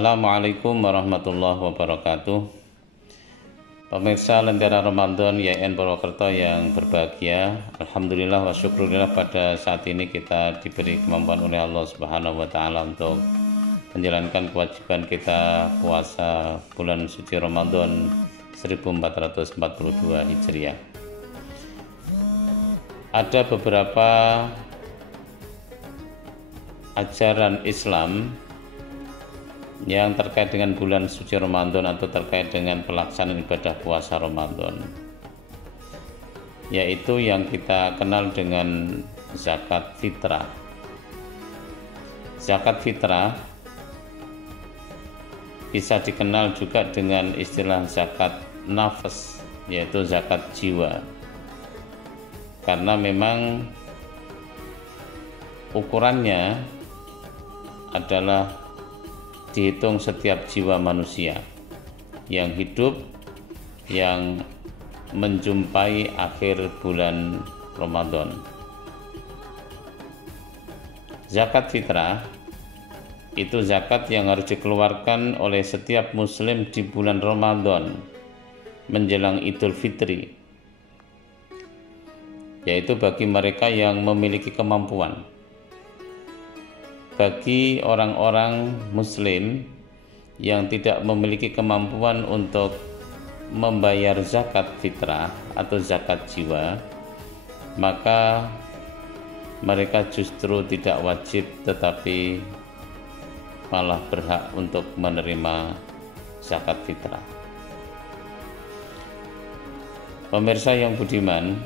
Assalamualaikum warahmatullahi wabarakatuh. Pemirsa Lentera Ramadan YN Purwokerto yang berbahagia, alhamdulillah wa syukurillah pada saat ini kita diberi kemampuan oleh Allah Subhanahu wa taala untuk menjalankan kewajiban kita puasa bulan suci Ramadan 1442 Hijriah. Ada beberapa ajaran Islam yang terkait dengan bulan suci Ramadan atau terkait dengan pelaksanaan ibadah puasa Ramadan, yaitu yang kita kenal dengan zakat fitrah. Zakat fitrah bisa dikenal juga dengan istilah zakat nafas, yaitu zakat jiwa, karena memang ukurannya adalah dihitung setiap jiwa manusia yang hidup, yang menjumpai akhir bulan Ramadan. Zakat fitrah itu zakat yang harus dikeluarkan oleh setiap muslim di bulan Ramadan menjelang Idul Fitri, yaitu bagi mereka yang memiliki kemampuan. Bagi orang-orang muslim yang tidak memiliki kemampuan untuk membayar zakat fitrah atau zakat jiwa, maka mereka justru tidak wajib tetapi malah berhak untuk menerima zakat fitrah. Pemirsa yang budiman,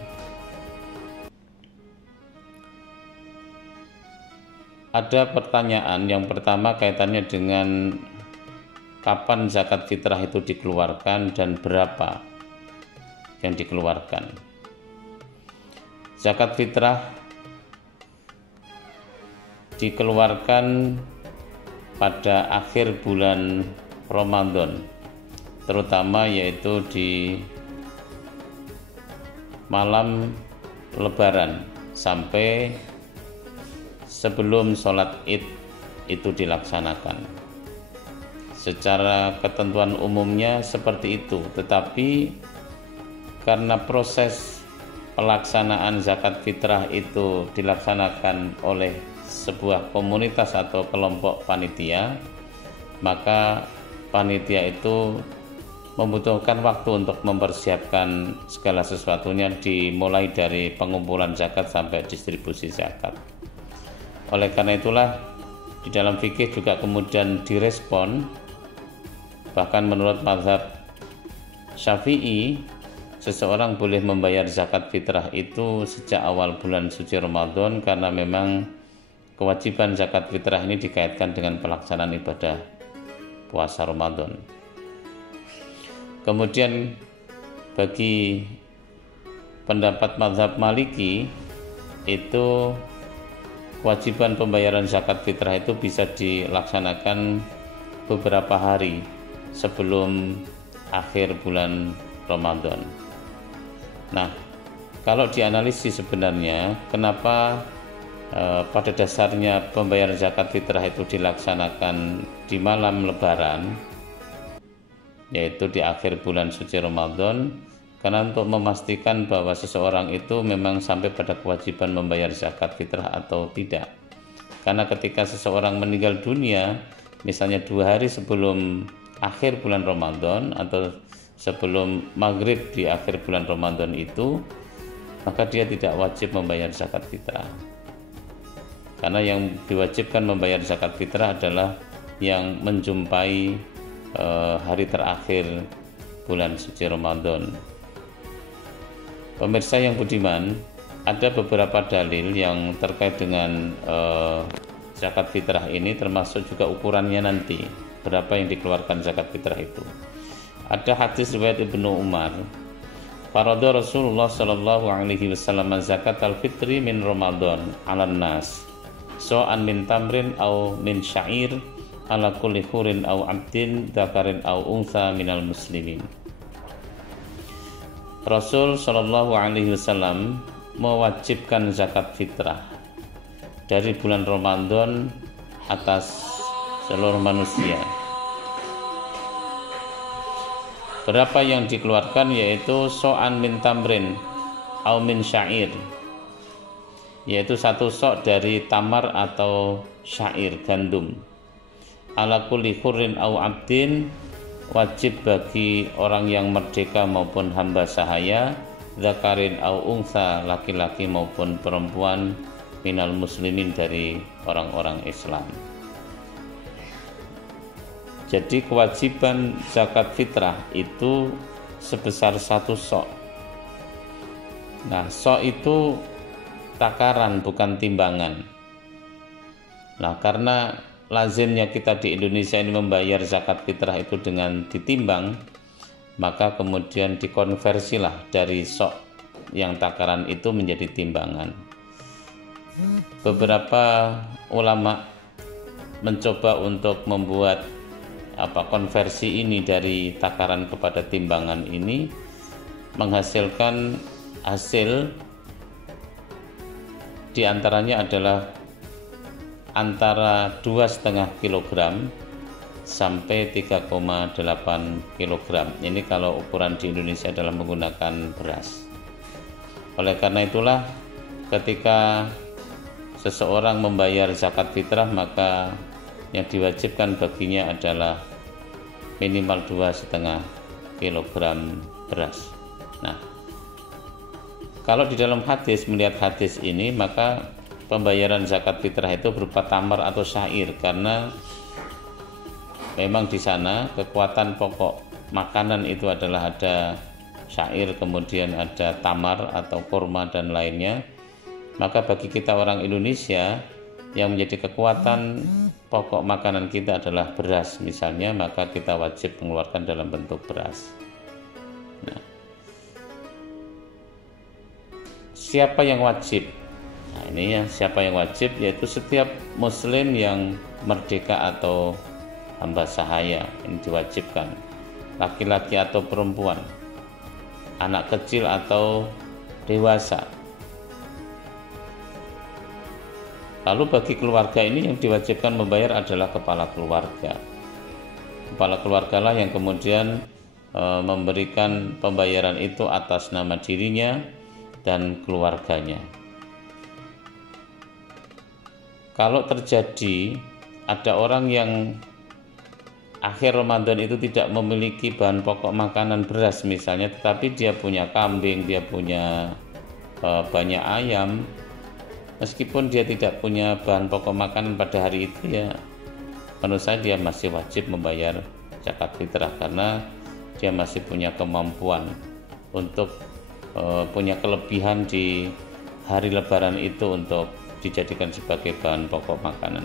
ada pertanyaan yang pertama kaitannya dengan kapan zakat fitrah itu dikeluarkan dan berapa yang dikeluarkan. Zakat fitrah dikeluarkan pada akhir bulan Ramadan, terutama yaitu di malam Lebaran sampai sebelum sholat Id itu dilaksanakan. Secara ketentuan umumnya seperti itu, tetapi karena proses pelaksanaan zakat fitrah itu dilaksanakan oleh sebuah komunitas atau kelompok panitia, maka panitia itu membutuhkan waktu untuk mempersiapkan segala sesuatunya, dimulai dari pengumpulan zakat sampai distribusi zakat. Oleh karena itulah di dalam fikih juga kemudian direspon, bahkan menurut mazhab Syafi'i seseorang boleh membayar zakat fitrah itu sejak awal bulan suci Ramadan, karena memang kewajiban zakat fitrah ini dikaitkan dengan pelaksanaan ibadah puasa Ramadan. Kemudian bagi pendapat mazhab Maliki itu kewajiban pembayaran zakat fitrah itu bisa dilaksanakan beberapa hari sebelum akhir bulan Ramadan. Nah, kalau dianalisis sebenarnya kenapa pada dasarnya pembayaran zakat fitrah itu dilaksanakan di malam Lebaran, yaitu di akhir bulan suci Ramadan, karena untuk memastikan bahwa seseorang itu memang sampai pada kewajiban membayar zakat fitrah atau tidak. Karena ketika seseorang meninggal dunia, misalnya 2 hari sebelum akhir bulan Ramadan atau sebelum maghrib di akhir bulan Ramadan itu, maka dia tidak wajib membayar zakat fitrah. Karena yang diwajibkan membayar zakat fitrah adalah yang menjumpai hari terakhir bulan suci Ramadan. Pemirsa yang budiman, ada beberapa dalil yang terkait dengan zakat fitrah ini, termasuk juga ukurannya nanti, berapa yang dikeluarkan zakat fitrah itu. Ada hadis riwayat Ibnu Umar, farada Rasulullah sallallahu alaihi wasallam zakat al-fitri min Ramadan 'alan nas, so'an min tamrin au min syair ala kulli hurin au 'abdin dzakarin au untha minal muslimin. Rasul Shallallahu Alaihi Wasallam mewajibkan zakat fitrah dari bulan Ramadan atas seluruh manusia, Berapa yang dikeluarkan yaitu so'an min tamrin au min syair, yaitu 1 sok dari tamar atau syair gandum. Ala kulli hurrin au abdin, wajib bagi orang yang merdeka maupun hamba sahaya, zakarin au ungsa, laki-laki maupun perempuan, minal muslimin, dari orang-orang Islam. Jadi kewajiban zakat fitrah itu sebesar 1 sok. Nah, sok itu takaran bukan timbangan. Nah, karena lazimnya kita di Indonesia ini membayar zakat fitrah itu dengan ditimbang, maka kemudian dikonversilah dari sok yang takaran itu menjadi timbangan. Beberapa ulama mencoba untuk membuat konversi ini dari takaran kepada timbangan ini, menghasilkan hasil diantaranya adalah antara 2,5 kg sampai 3,8 kg. Ini kalau ukuran di Indonesia adalah menggunakan beras. Oleh karena itulah ketika seseorang membayar zakat fitrah, maka yang diwajibkan baginya adalah minimal 2,5 kg beras. Nah, kalau di dalam hadis, melihat hadis ini, maka pembayaran zakat fitrah itu berupa tamar atau syair, karena memang di sana kekuatan pokok makanan itu adalah ada syair, kemudian ada tamar atau kurma dan lainnya. Maka bagi kita orang Indonesia yang menjadi kekuatan pokok makanan kita adalah beras misalnya, maka kita wajib mengeluarkan dalam bentuk beras. Nah, siapa yang wajib? Nah, ini ya, siapa yang wajib, yaitu setiap muslim yang merdeka atau hamba sahaya, ini diwajibkan, laki-laki atau perempuan, anak kecil atau dewasa. Lalu bagi keluarga ini yang diwajibkan membayar adalah kepala keluarga. Kepala keluarga lah yang kemudian memberikan pembayaran itu atas nama dirinya dan keluarganya. Kalau terjadi ada orang yang akhir Ramadan itu tidak memiliki bahan pokok makanan beras misalnya, tetapi dia punya kambing, dia punya banyak ayam, meskipun dia tidak punya bahan pokok makanan pada hari itu, ya menurut saya dia masih wajib membayar zakat fitrah, karena dia masih punya kemampuan untuk punya kelebihan di hari lebaran itu untuk dijadikan sebagai bahan pokok makanan.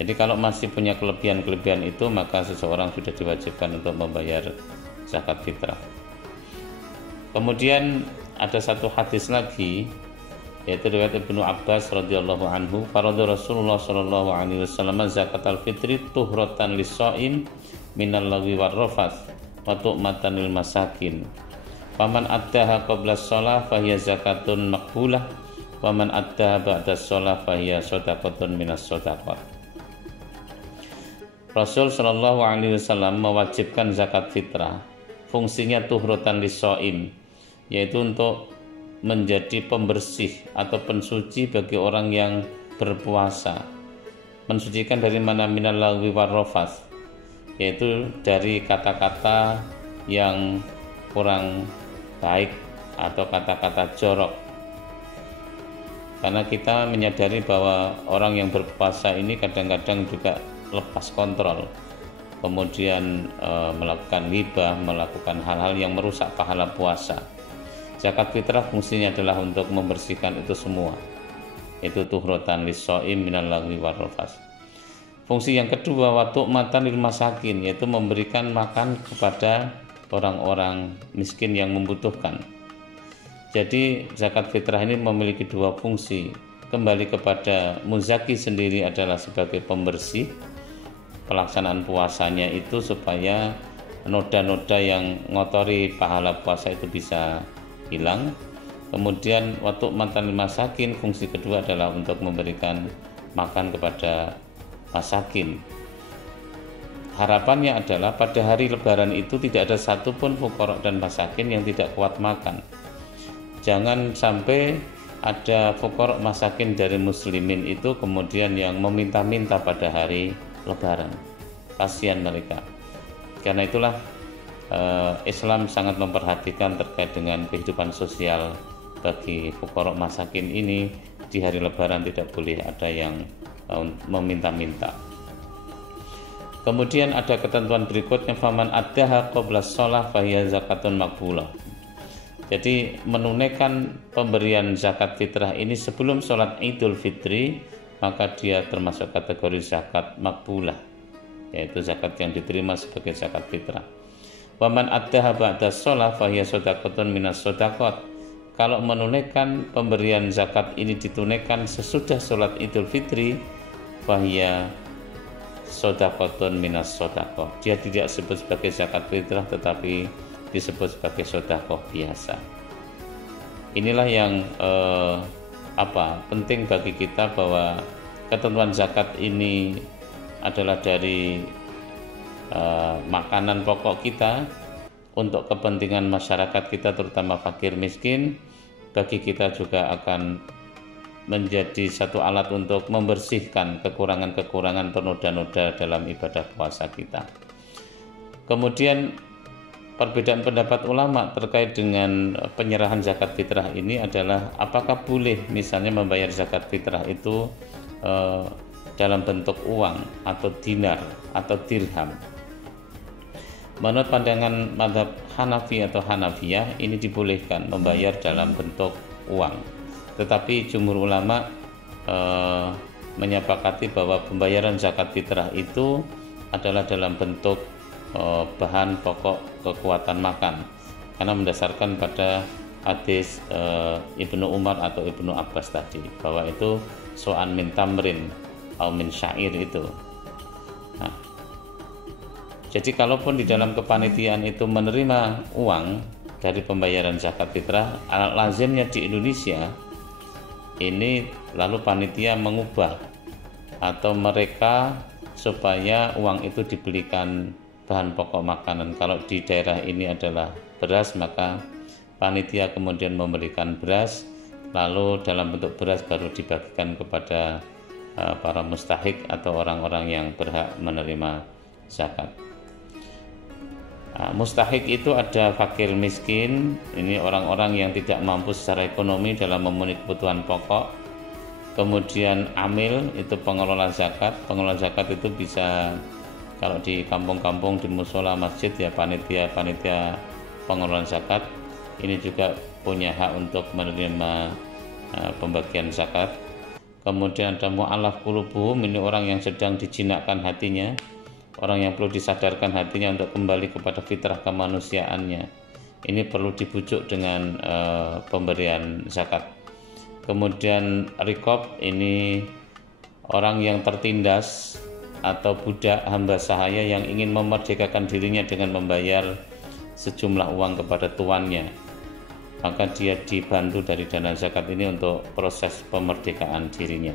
Jadi kalau masih punya kelebihan-kelebihan itu, maka seseorang sudah diwajibkan untuk membayar zakat fitrah. Kemudian ada satu hadis lagi, yaitu riwayat Ibnu Abbas radhiyallahu anhu, farada Rasulullah sallallahu alaihi wasallam zakatal fitri tuhratan lis-shaim minal lagwi war-rafath wa tu'matan lil masakin. Faman addaha qabla shalah fahiya zakatun maqbulah wa man addaha ba'da shalah fahiya shadaqatun minas shadaqat. Rasul sallallahu alaihi wasallam mewajibkan zakat fitrah. Fungsinya tuhratan lis-shaim, yaitu untuk menjadi pembersih atau pensuci bagi orang yang berpuasa. Mensucikan dari mana? Minal lagwi war-rafath, yaitu dari kata-kata yang kurang baik atau kata-kata jorok. Karena kita menyadari bahwa orang yang berpuasa ini kadang-kadang juga lepas kontrol, kemudian melakukan ghibah, melakukan hal-hal yang merusak pahala puasa. Zakat fitrah fungsinya adalah untuk membersihkan itu semua. Itu tuhratan lis-shaim minal lagwi war-rafath. Fungsi yang kedua, wa tu'matan lil masakin, yaitu memberikan makan kepada orang-orang miskin yang membutuhkan. Jadi zakat fitrah ini memiliki dua fungsi. Kembali kepada muzaki sendiri adalah sebagai pembersih pelaksanaan puasanya itu, supaya noda-noda yang ngotori pahala puasa itu bisa hilang. Kemudian waktu mantan masakin, fungsi kedua adalah untuk memberikan makan kepada masakin, harapannya adalah pada hari Lebaran itu tidak ada satupun fuqara dan masakin yang tidak kuat makan. Jangan sampai ada fuqara masakin dari muslimin itu kemudian yang meminta-minta pada hari Lebaran. Kasihan mereka. Karena itulah Islam sangat memperhatikan terkait dengan kehidupan sosial bagi fuqara masakin ini. Di hari Lebaran tidak boleh ada yang meminta-minta. Kemudian ada ketentuan berikutnya, faman addaha qabla shalah fahiya zakatun maqbulah. Jadi menunaikan pemberian zakat fitrah ini sebelum sholat Idul Fitri, maka dia termasuk kategori zakat makbulah, yaitu zakat yang diterima sebagai zakat fitrah. Waman addaha ba'da shalah fahiya shadaqatun minas shadaqat. Kalau menunaikan pemberian zakat ini ditunaikan sesudah sholat Idul Fitri, fahiya shadaqatun minas shadaqah. Dia tidak disebut sebagai zakat fitrah tetapi disebut sebagai shadaqah biasa. Inilah yang penting bagi kita, bahwa ketentuan zakat ini adalah dari makanan pokok kita untuk kepentingan masyarakat kita, terutama fakir miskin. Bagi kita juga akan menjadi satu alat untuk membersihkan kekurangan-kekurangan atau noda-noda dalam ibadah puasa kita. Kemudian perbedaan pendapat ulama terkait dengan penyerahan zakat fitrah ini adalah apakah boleh misalnya membayar zakat fitrah itu dalam bentuk uang atau dinar atau dirham. Menurut pandangan mazhab Hanafi atau Hanafiyah, ini dibolehkan membayar dalam bentuk uang. Tetapi jumhur ulama menyepakati bahwa pembayaran zakat fitrah itu adalah dalam bentuk bahan pokok kekuatan makan, karena mendasarkan pada hadis Ibnu Umar atau Ibnu Abbas tadi, bahwa itu so'an min tamrin atau min syair itu. Jadi kalaupun di dalam kepanitiaan itu menerima uang dari pembayaran zakat fitrah, lazimnya di Indonesia ini lalu panitia mengubah atau mereka supaya uang itu dibelikan bahan pokok makanan. Kalau di daerah ini adalah beras, maka panitia kemudian memberikan beras, lalu dalam bentuk beras baru dibagikan kepada para mustahik atau orang-orang yang berhak menerima zakat. Mustahik itu ada fakir miskin, ini orang-orang yang tidak mampu secara ekonomi dalam memenuhi kebutuhan pokok. Kemudian amil itu pengelola zakat. Pengelola zakat itu bisa, kalau di kampung-kampung, di musola, masjid, ya panitia pengelola zakat ini juga punya hak untuk menerima pembagian zakat. Kemudian ada mu'allaf qulubuhum, ini orang yang sedang dijinakkan hatinya, orang yang perlu disadarkan hatinya untuk kembali kepada fitrah kemanusiaannya. Ini perlu dibujuk dengan pemberian zakat. Kemudian riqab, ini orang yang tertindas atau budak, hamba sahaya yang ingin memerdekakan dirinya dengan membayar sejumlah uang kepada tuannya, maka dia dibantu dari dana zakat ini untuk proses pemerdekaan dirinya.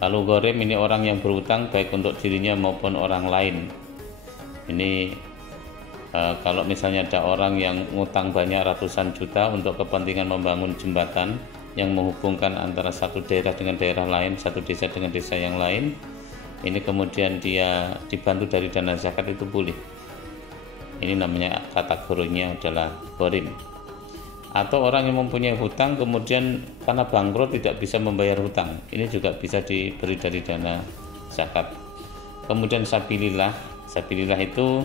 Lalu gharim, ini orang yang berutang baik untuk dirinya maupun orang lain. Ini kalau misalnya ada orang yang ngutang banyak ratusan juta untuk kepentingan membangun jembatan yang menghubungkan antara satu daerah dengan daerah lain, satu desa dengan desa yang lain, ini kemudian dia dibantu dari dana zakat, itu boleh. Ini namanya kategorinya adalah gharim. Atau orang yang mempunyai hutang kemudian karena bangkrut tidak bisa membayar hutang, ini juga bisa diberi dari dana zakat. Kemudian sabilillah itu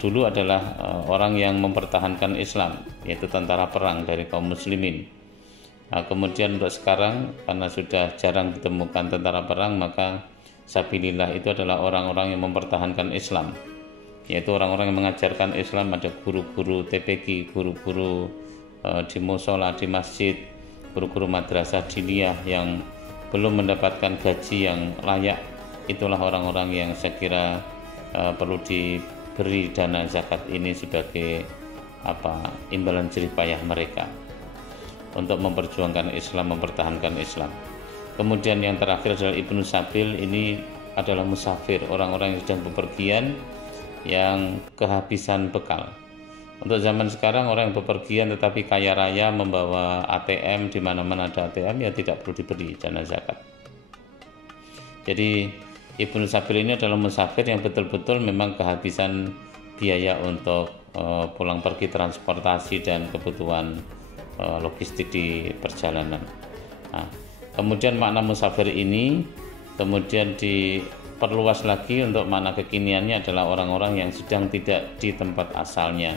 dulu adalah orang yang mempertahankan Islam, yaitu tentara perang dari kaum muslimin. Kemudian untuk sekarang karena sudah jarang ditemukan tentara perang, maka sabilillah itu adalah orang-orang yang mempertahankan Islam, yaitu orang-orang yang mengajarkan Islam. Ada guru-guru TPQ, guru-guru di musola, di masjid, guru-guru madrasah diniyah yang belum mendapatkan gaji yang layak. Itulah orang-orang yang saya kira perlu diberi dana zakat ini sebagai imbalan jerih payah mereka untuk memperjuangkan Islam, mempertahankan Islam. Kemudian yang terakhir adalah Ibnu Sabil, ini adalah musafir, orang-orang yang sedang bepergian yang kehabisan bekal. Untuk zaman sekarang orang yang bepergian tetapi kaya raya membawa ATM, di mana-mana ada ATM, ya tidak perlu diberi dana zakat. Jadi Ibnu Sabil ini adalah musafir yang betul-betul memang kehabisan biaya untuk pulang pergi, transportasi dan kebutuhan logistik di perjalanan. Nah, kemudian makna musafir ini kemudian diperluas lagi untuk makna kekiniannya adalah orang-orang yang sedang tidak di tempat asalnya.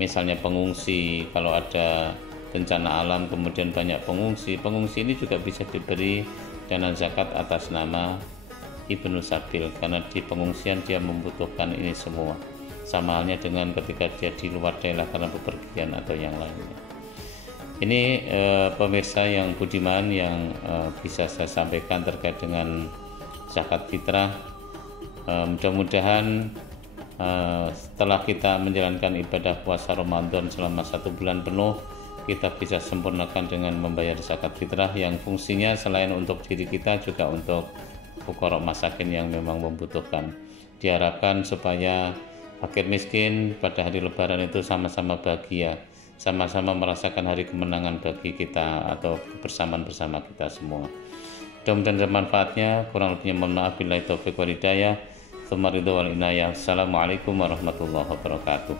Misalnya pengungsi, kalau ada bencana alam kemudian banyak pengungsi ini juga bisa diberi dana zakat atas nama Ibnu Sabil, karena di pengungsian dia membutuhkan ini semua, sama halnya dengan ketika dia di luar daerah karena bepergian atau yang lainnya. Ini pemirsa yang budiman yang bisa saya sampaikan terkait dengan zakat fitrah. Mudah-mudahan setelah kita menjalankan ibadah puasa Ramadan selama 1 bulan penuh, kita bisa sempurnakan dengan membayar zakat fitrah yang fungsinya selain untuk diri kita juga untuk fuqara masakin yang memang membutuhkan. Diharapkan supaya fakir miskin pada hari lebaran itu sama-sama bahagia, sama-sama merasakan hari kemenangan bagi kita atau kebersamaan bersama kita semua. Mudah-mudahan ada manfaatnya. Kurang lebihnya mohon maaf, billahi taufiq wal hidayah. Assalamualaikum warahmatullahi wabarakatuh.